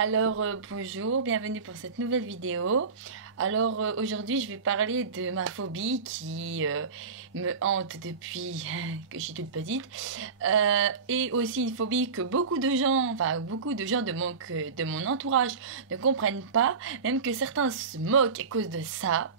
Alors bonjour, bienvenue pour cette nouvelle vidéo. Alors aujourd'hui je vais parler de ma phobie qui me hante depuis que je suis toute petite, et aussi une phobie que beaucoup de gens de mon entourage ne comprennent pas, même que certains se moquent à cause de ça.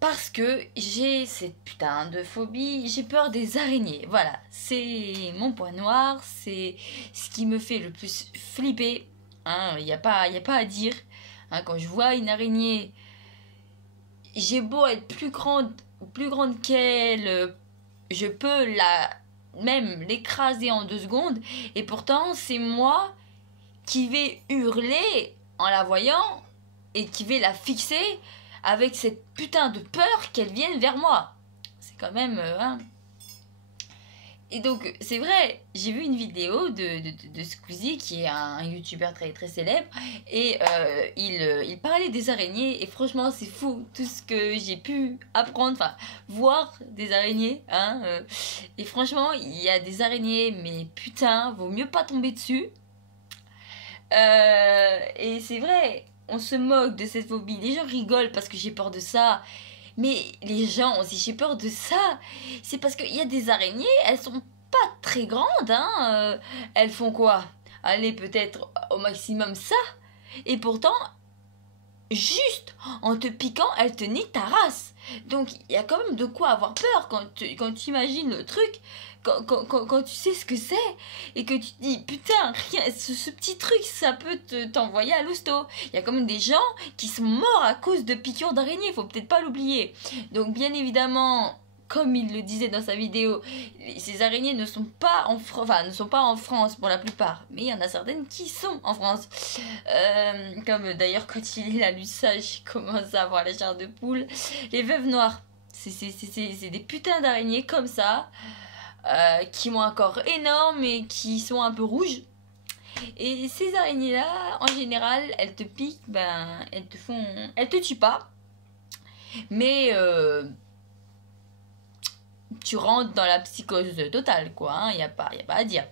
Parce que j'ai cette putain de phobie, j'ai peur des araignées. Voilà, c'est mon point noir, c'est ce qui me fait le plus flipper. Hein, y a pas à dire. Hein, quand je vois une araignée, j'ai beau être plus grande qu'elle, je peux même l'écraser en 2 secondes. Et pourtant, c'est moi qui vais hurler en la voyant et qui vais la fixer avec cette putain de peur qu'elle vienne vers moi. C'est quand même... hein. Et donc, c'est vrai, j'ai vu une vidéo de Squeezie, qui est un youtubeur très, très célèbre, et il parlait des araignées, et franchement, c'est fou, tout ce que j'ai pu apprendre, enfin, voir des araignées, hein, et franchement, il y a des araignées, mais putain, vaut mieux pas tomber dessus. Et c'est vrai, on se moque de cette phobie. Les gens rigolent parce que j'ai peur de ça. Mais les gens aussi, j'ai peur de ça. C'est parce qu'il y a des araignées, elles sont pas très grandes. Hein. Elles font quoi? Allez, peut-être au maximum ça. Et pourtant, juste en te piquant, elles te niquent ta race. Donc, il y a quand même de quoi avoir peur quand tu imagines le truc. Quand tu sais ce que c'est et que tu te dis putain, rien, ce petit truc ça peut t'envoyer à l'hosto. Il y a quand même des gens qui sont morts à cause de piqûres d'araignées, faut peut-être pas l'oublier. Donc bien évidemment, comme il le disait dans sa vidéo, ces araignées ne sont pas en France pour la plupart, mais il y en a certaines qui sont en France. Comme d'ailleurs quand il a lu ça, j'ai commencé à avoir la chair de poule. Les veuves noires, c'est des putains d'araignées comme ça. Qui ont un corps énorme et qui sont un peu rouges. Et ces araignées-là, en général, elles te piquent, elles te tuent pas. Mais tu rentres dans la psychose totale, quoi. Hein, y a pas à dire.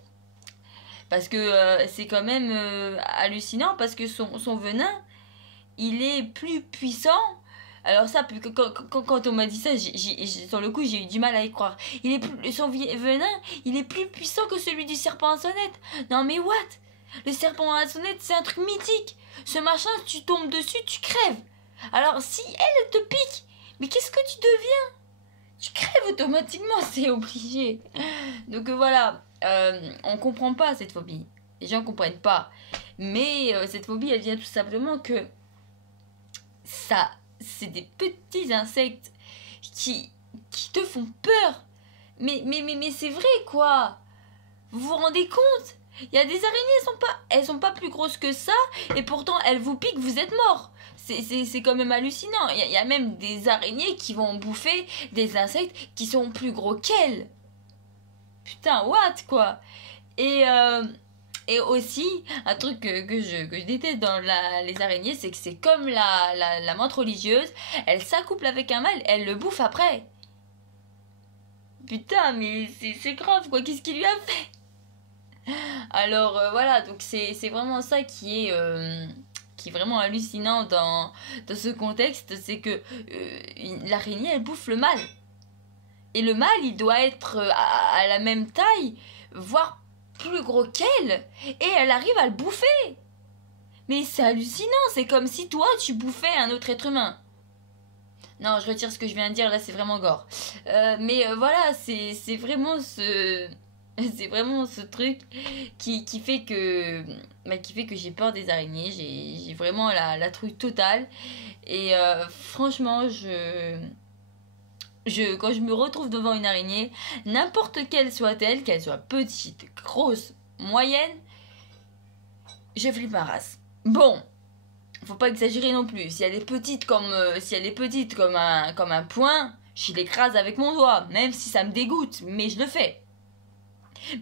Parce que c'est quand même hallucinant, parce que son venin, il est plus puissant. Alors ça, quand on m'a dit ça, sur le coup, j'ai eu du mal à y croire. Son venin, il est plus puissant que celui du serpent à sonnette. Non mais what? Le serpent à sonnette, c'est un truc mythique. Ce machin, tu tombes dessus, tu crèves. Alors si elle te pique, mais qu'est-ce que tu deviens? Tu crèves automatiquement, c'est obligé. Donc voilà, on comprend pas cette phobie. Les gens comprennent pas. Mais cette phobie, elle vient tout simplement que ça... c'est des petits insectes qui te font peur. Mais c'est vrai, quoi. Vous vous rendez compte? Il y a des araignées, elles sont pas plus grosses que ça, et pourtant elles vous piquent, vous êtes mort. C'est quand même hallucinant. Il y a même des araignées qui vont bouffer des insectes qui sont plus gros qu'elles. Putain, what, quoi. Et aussi, un truc que je déteste dans les araignées, c'est que c'est comme la menthe religieuse, elle s'accouple avec un mâle, elle le bouffe après. Putain, mais c'est grave, quoi, qu'est-ce qu'il lui a fait? Alors voilà, donc c'est vraiment ça qui est vraiment hallucinant dans ce contexte, c'est que l'araignée, elle bouffe le mâle. Et le mâle, il doit être à la même taille, voire plus gros qu'elle, et elle arrive à le bouffer. Mais c'est hallucinant, c'est comme si toi tu bouffais un autre être humain. Non, je retire ce que je viens de dire, là c'est vraiment gore. Mais voilà, c'est vraiment ce truc qui fait que j'ai peur des araignées. J'ai vraiment la trouille totale. Et franchement, quand je me retrouve devant une araignée, n'importe quelle soit-elle, qu'elle soit petite, grosse, moyenne, je flippe ma race. Bon, faut pas exagérer non plus. Si elle est petite comme un poing, je l'écrase avec mon doigt, même si ça me dégoûte, mais je le fais.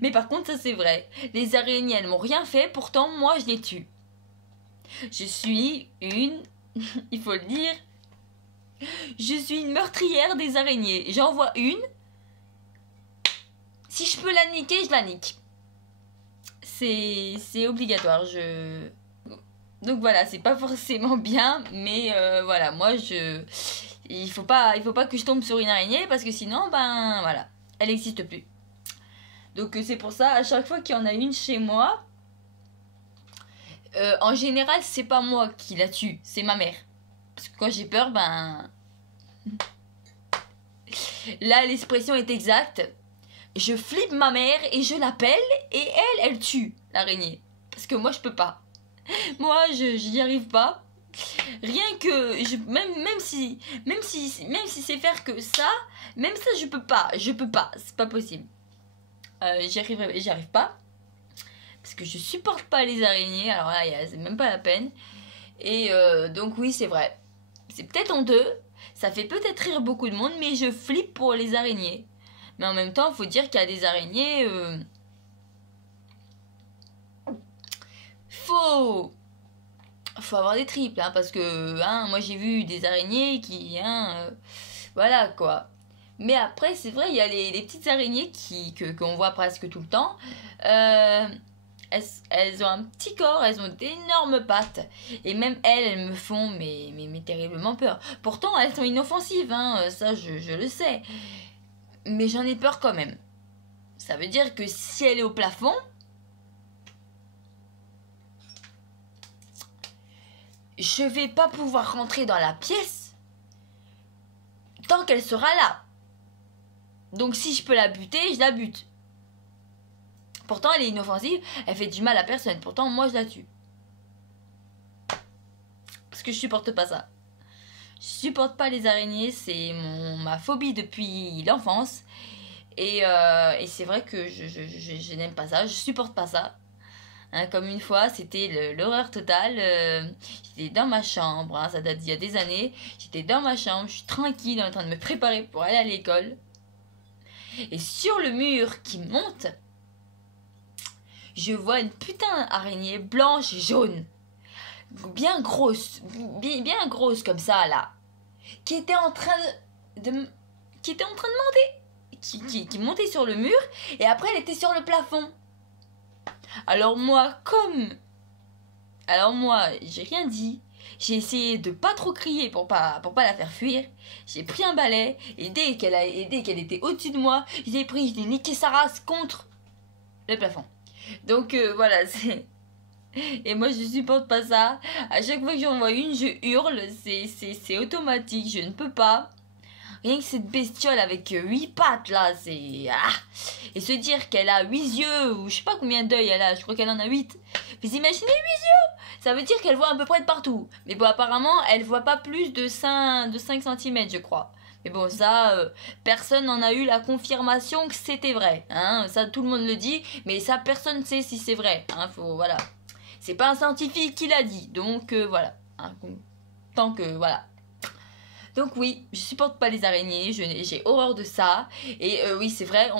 Mais par contre, ça c'est vrai, les araignées, elles m'ont rien fait, pourtant moi je les tue. Je suis une, il faut le dire, je suis une meurtrière des araignées. J'en vois une. Si je peux la niquer, je la nique. c'est obligatoire. Donc voilà, c'est pas forcément bien, mais voilà, moi il faut pas que je tombe sur une araignée parce que sinon, ben voilà, elle n'existe plus. Donc c'est pour ça, à chaque fois qu'il y en a une chez moi, en général, c'est pas moi qui la tue, c'est ma mère. Parce que quand j'ai peur, ben... Là, l'expression est exacte. Je flippe ma mère et je l'appelle et elle tue l'araignée. Parce que moi, je peux pas. Moi, je n'y arrive pas. Rien que... Même si c'est faire que ça, même ça, je peux pas. C'est pas possible. J'y arrive pas. Parce que je supporte pas les araignées. Alors là, c'est même pas la peine. Et donc oui, c'est vrai. C'est peut-être honteux. Ça fait peut-être rire beaucoup de monde, mais je flippe pour les araignées. Mais en même temps, il faut dire qu'il y a des araignées... Faut avoir des triples, hein, parce que moi j'ai vu des araignées qui... voilà quoi. Mais après, c'est vrai, il y a les petites araignées qu'on voit presque tout le temps. Elles ont un petit corps, elles ont d'énormes pattes. Et même elles me font mais terriblement peur. Pourtant, elles sont inoffensives, hein, ça je le sais. Mais j'en ai peur quand même. Ça veut dire que si elle est au plafond, je vais pas pouvoir rentrer dans la pièce tant qu'elle sera là. Donc si je peux la buter, je la bute. Pourtant, elle est inoffensive, elle fait du mal à personne. Pourtant, moi, je la tue. Parce que je supporte pas ça. Je supporte pas les araignées, c'est ma phobie depuis l'enfance. Et c'est vrai que je n'aime pas ça, je supporte pas ça. Hein, comme une fois, c'était l'horreur totale. J'étais dans ma chambre, hein, ça date d'il y a des années. J'étais dans ma chambre, je suis tranquille en train de me préparer pour aller à l'école. Et sur le mur qui monte, je vois une putain d'araignée blanche et jaune. Bien grosse comme ça, là. Qui était en train de monter. Qui montait sur le mur et après elle était sur le plafond. Alors moi, j'ai rien dit. J'ai essayé de pas trop crier pour pas la faire fuir. J'ai pris un balai et dès qu'elle était au-dessus de moi, je l'ai niqué sa race contre le plafond. Donc voilà, c'est... Et moi je supporte pas ça. À chaque fois que j'en vois une, je hurle. C'est automatique, je ne peux pas. Rien que cette bestiole avec 8 pattes là, c'est... Ah. Et se dire qu'elle a 8 yeux, ou je sais pas combien d'œils elle a, je crois qu'elle en a 8. Mais imaginez 8 yeux. Ça veut dire qu'elle voit à peu près de partout. Mais bon, apparemment, elle voit pas plus de 5 cm, je crois. Mais bon, ça, personne n'en a eu la confirmation que c'était vrai. Hein. Ça, tout le monde le dit, mais ça, personne ne sait si c'est vrai. Hein. Voilà. C'est pas un scientifique qui l'a dit, donc voilà. Hein. Tant que, voilà. Donc oui, je supporte pas les araignées, j'ai horreur de ça. Et oui, c'est vrai,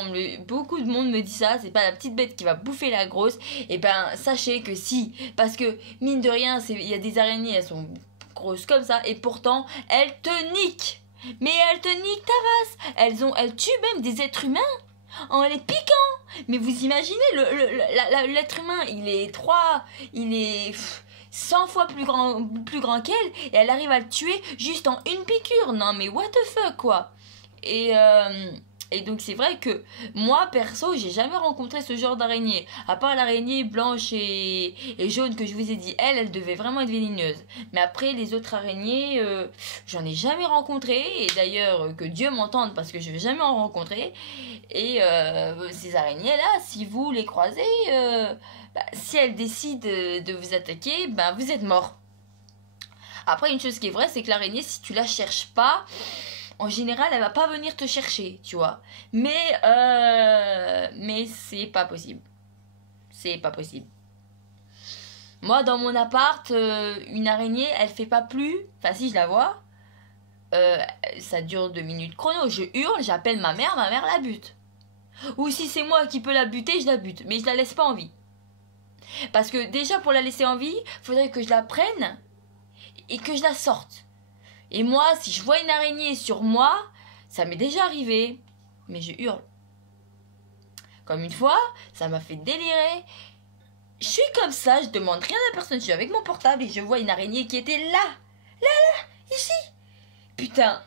beaucoup de monde me dit ça, c'est pas la petite bête qui va bouffer la grosse. Et ben, sachez que si, parce que mine de rien, il y a des araignées, elles sont grosses comme ça, et pourtant, elles te niquent. Mais elles te niquent ta race. Elles tuent même des êtres humains en les piquant. Mais vous imaginez, l'être humain, il est 100 fois plus grand qu'elle, et elle arrive à le tuer juste en une piqûre. Non mais what the fuck quoi. Et donc c'est vrai que moi perso j'ai jamais rencontré ce genre d'araignée, à part l'araignée blanche et jaune que je vous ai dit. Elle devait vraiment être vénéneuse, mais après les autres araignées j'en ai jamais rencontré. Et d'ailleurs que Dieu m'entende, parce que je vais jamais en rencontrer. Et ces araignées là, si vous les croisez, si elles décident de vous attaquer, vous êtes mort. Après, une chose qui est vraie, c'est que l'araignée, si tu la cherches pas, en général, elle va pas venir te chercher, tu vois. Mais c'est pas possible. C'est pas possible. Moi, dans mon appart, une araignée, elle fait pas plus... Enfin, si je la vois, ça dure 2 minutes chrono. Je hurle, j'appelle ma mère la bute. Ou si c'est moi qui peux la buter, je la bute. Mais je la laisse pas en vie. Parce que déjà, pour la laisser en vie, il faudrait que je la prenne et que je la sorte. Et moi, si je vois une araignée sur moi, ça m'est déjà arrivé, mais je hurle. Comme une fois, ça m'a fait délirer. je suis comme ça, je demande rien à personne, je suis avec mon portable et je vois une araignée qui était là, ici. Putain,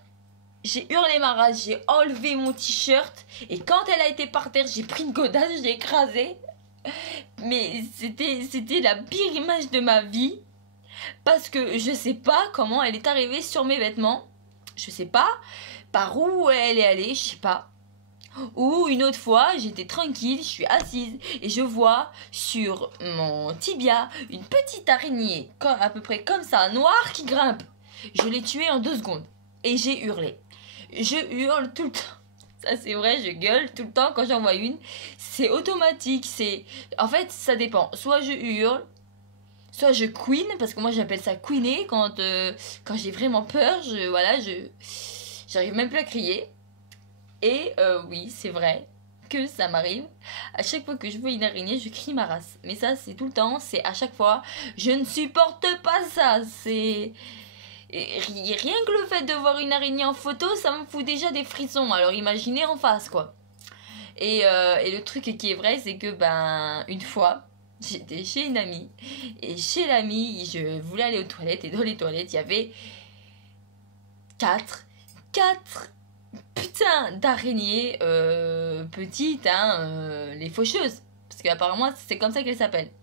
j'ai hurlé ma rage, j'ai enlevé mon t-shirt et quand elle a été par terre, j'ai pris une godasse, je l'ai écrasée. Mais c'était la pire image de ma vie parce que je sais pas comment elle est arrivée sur mes vêtements. Je sais pas par où elle est allée, je sais pas. Ou une autre fois, j'étais tranquille, je suis assise et je vois sur mon tibia une petite araignée, à peu près comme ça, noire qui grimpe. Je l'ai tuée en 2 secondes et j'ai hurlé. Je hurle tout le temps. Ça c'est vrai, je gueule tout le temps quand j'en vois une. C'est automatique, En fait, ça dépend. Soit je hurle, soit je queen, parce que moi j'appelle ça queener quand j'ai vraiment peur, j'arrive même plus à crier. Et oui, c'est vrai que ça m'arrive. À chaque fois que je vois une araignée, je crie ma race. Mais ça, c'est tout le temps, c'est à chaque fois. Je ne supporte pas ça. C'est... Rien que le fait de voir une araignée en photo, ça me fout déjà des frissons. Alors imaginez en face, quoi. Et le truc qui est vrai, c'est que, une fois, j'étais chez une amie. Et chez l'amie, je voulais aller aux toilettes. Et dans les toilettes, il y avait 4 putain d'araignées petites, les faucheuses. Parce qu'apparemment, c'est comme ça qu'elles s'appellent.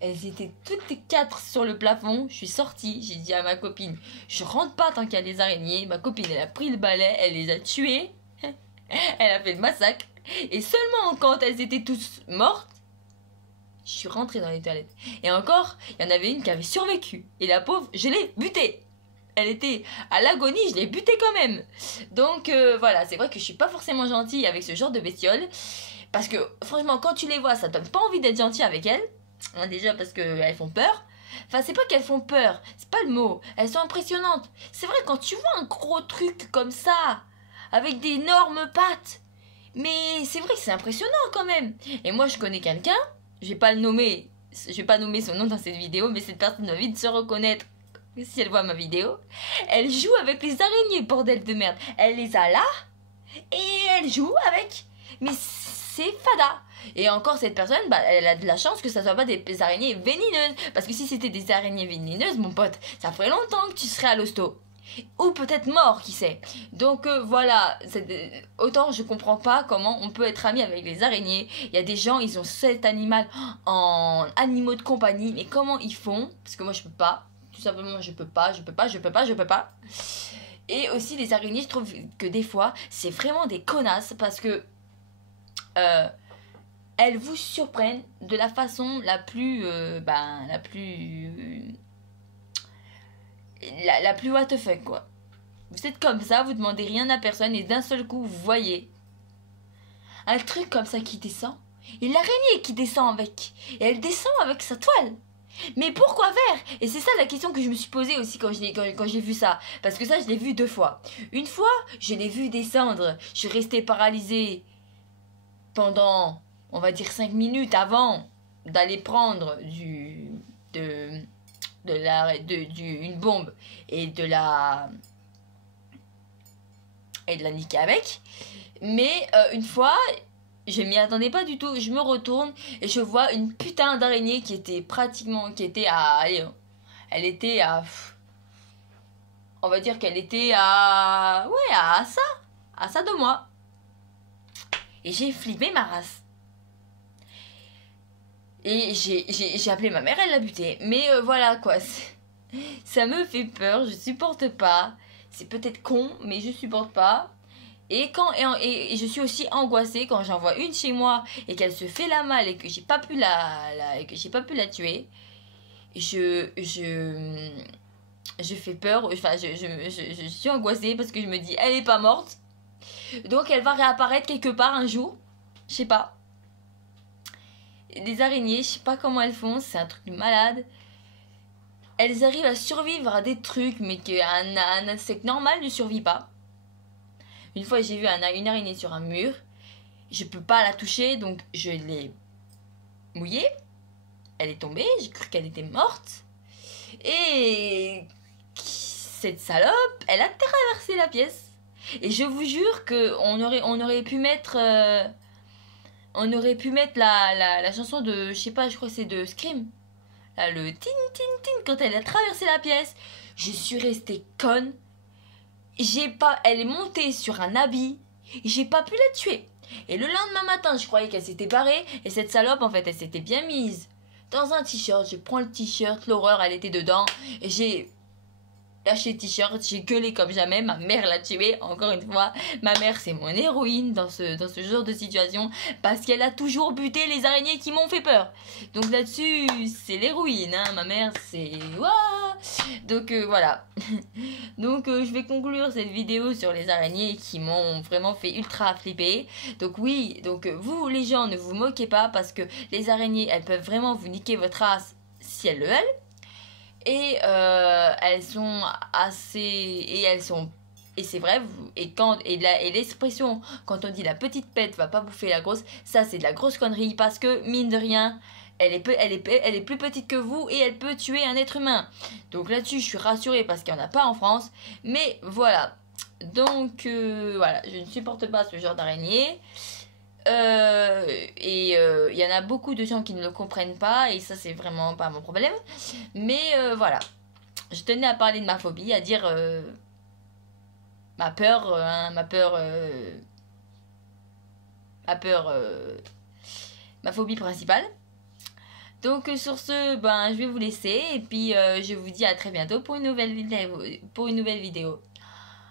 Elles étaient toutes les 4 sur le plafond. Je suis sortie, j'ai dit à ma copine, je rentre pas tant qu'il y a des araignées. Ma copine, elle a pris le balai, elle les a tuées. Elle a fait le massacre. Et seulement quand elles étaient toutes mortes, je suis rentrée dans les toilettes. Et encore, il y en avait une qui avait survécu. Et la pauvre, je l'ai butée. Elle était à l'agonie, je l'ai butée quand même. Donc voilà, c'est vrai que je suis pas forcément gentille avec ce genre de bestioles. Parce que franchement, quand tu les vois, ça donne pas envie d'être gentil avec elles. Déjà parce qu'elles font peur. Enfin, c'est pas qu'elles font peur, c'est pas le mot. Elles sont impressionnantes. C'est vrai, quand tu vois un gros truc comme ça, avec d'énormes pattes, mais c'est vrai que c'est impressionnant quand même. Et moi, je connais quelqu'un, je vais pas nommer son nom dans cette vidéo, mais cette personne va vite se reconnaître si elle voit ma vidéo. Elle joue avec les araignées, bordel de merde. Elle les a là, et elle joue avec. Mais c'est fada. Et encore, cette personne, elle a de la chance que ça soit pas des araignées vénéneuses. Parce que si c'était des araignées vénéneuses, mon pote, ça ferait longtemps que tu serais à l'hosto. Ou peut-être mort, qui sait. Donc voilà, autant je comprends pas comment on peut être ami avec les araignées. Il y a des gens, ils ont cet animal en animaux de compagnie, mais comment ils font? Parce que moi je peux pas. Tout simplement, je peux pas. Et aussi les araignées, je trouve que des fois, c'est vraiment des connasses parce que elles vous surprennent de la façon la plus la plus what the fuck, quoi. Vous êtes comme ça, vous demandez rien à personne et d'un seul coup vous voyez un truc comme ça qui descend et l'araignée qui descend avec, et elle descend avec sa toile. Mais pourquoi faire? Et c'est ça la question que je me suis posée aussi quand j'ai vu ça. Parce que ça, je l'ai vu 2 fois. Une fois, je l'ai vu descendre. Je suis restée paralysée pendant, on va dire, 5 minutes avant d'aller prendre une bombe et de la niquer avec. Mais une fois, je m'y attendais pas du tout. Je me retourne et je vois une putain d'araignée qui était à... Allez, elle était à... On va dire qu'elle était à... Ouais, à ça. À ça de moi. Et j'ai flippé ma race. Et j'ai appelé ma mère, elle l'a buté. Mais voilà quoi. Ça me fait peur, je supporte pas. C'est peut-être con, mais je supporte pas. Et je suis aussi angoissée quand j'en vois une chez moi et qu'elle se fait la malle et que j'ai pas pu la tuer. Je fais peur, enfin je suis angoissée parce que je me dis elle est pas morte. Donc elle va réapparaître quelque part un jour. Je sais pas. Les araignées, je sais pas comment elles font, c'est un truc de malade. Elles arrivent à survivre à des trucs mais qu'un insecte normal ne survit pas. Une fois, j'ai vu une araignée sur un mur. Je peux pas la toucher, donc je l'ai mouillée. Elle est tombée, j'ai cru qu'elle était morte. Et cette salope, elle a traversé la pièce. Et je vous jure qu'on aurait pu mettre... On aurait pu mettre la chanson de, je sais pas, je crois que c'est de Scream. Là, le tin tin tin quand elle a traversé la pièce. Je suis restée conne. Elle est montée sur un habit. J'ai pas pu la tuer. Et le lendemain matin, je croyais qu'elle s'était barrée. Et cette salope, en fait, elle s'était bien mise dans un t-shirt. Je prends le t-shirt, l'horreur, elle était dedans. Et j'ai lâché le t-shirt, j'ai gueulé comme jamais. Ma mère l'a tué, encore une fois. Ma mère, c'est mon héroïne dans ce genre de situation. Parce qu'elle a toujours buté les araignées qui m'ont fait peur. Donc là-dessus, c'est l'héroïne. Hein. Ma mère, c'est... Ouah. Donc voilà. Donc je vais conclure cette vidéo sur les araignées qui m'ont vraiment fait ultra flipper. Donc oui, donc vous les gens ne vous moquez pas parce que les araignées elles peuvent vraiment vous niquer votre race si elles le veulent. Et elles sont assez... Et elles sont... Et c'est vrai, et l'expression quand on dit la petite pète va pas bouffer la grosse, ça c'est de la grosse connerie parce que mine de rien, elle est plus petite que vous et elle peut tuer un être humain. Donc là-dessus, je suis rassurée parce qu'il n'y en a pas en France. Mais voilà. Donc voilà, je ne supporte pas ce genre d'araignée. Et il y en a beaucoup de gens qui ne le comprennent pas et ça, c'est vraiment pas mon problème. Mais voilà. Je tenais à parler de ma phobie, à dire ma peur, ma phobie principale. Donc sur ce, ben, je vais vous laisser et puis je vous dis à très bientôt pour une nouvelle vidéo.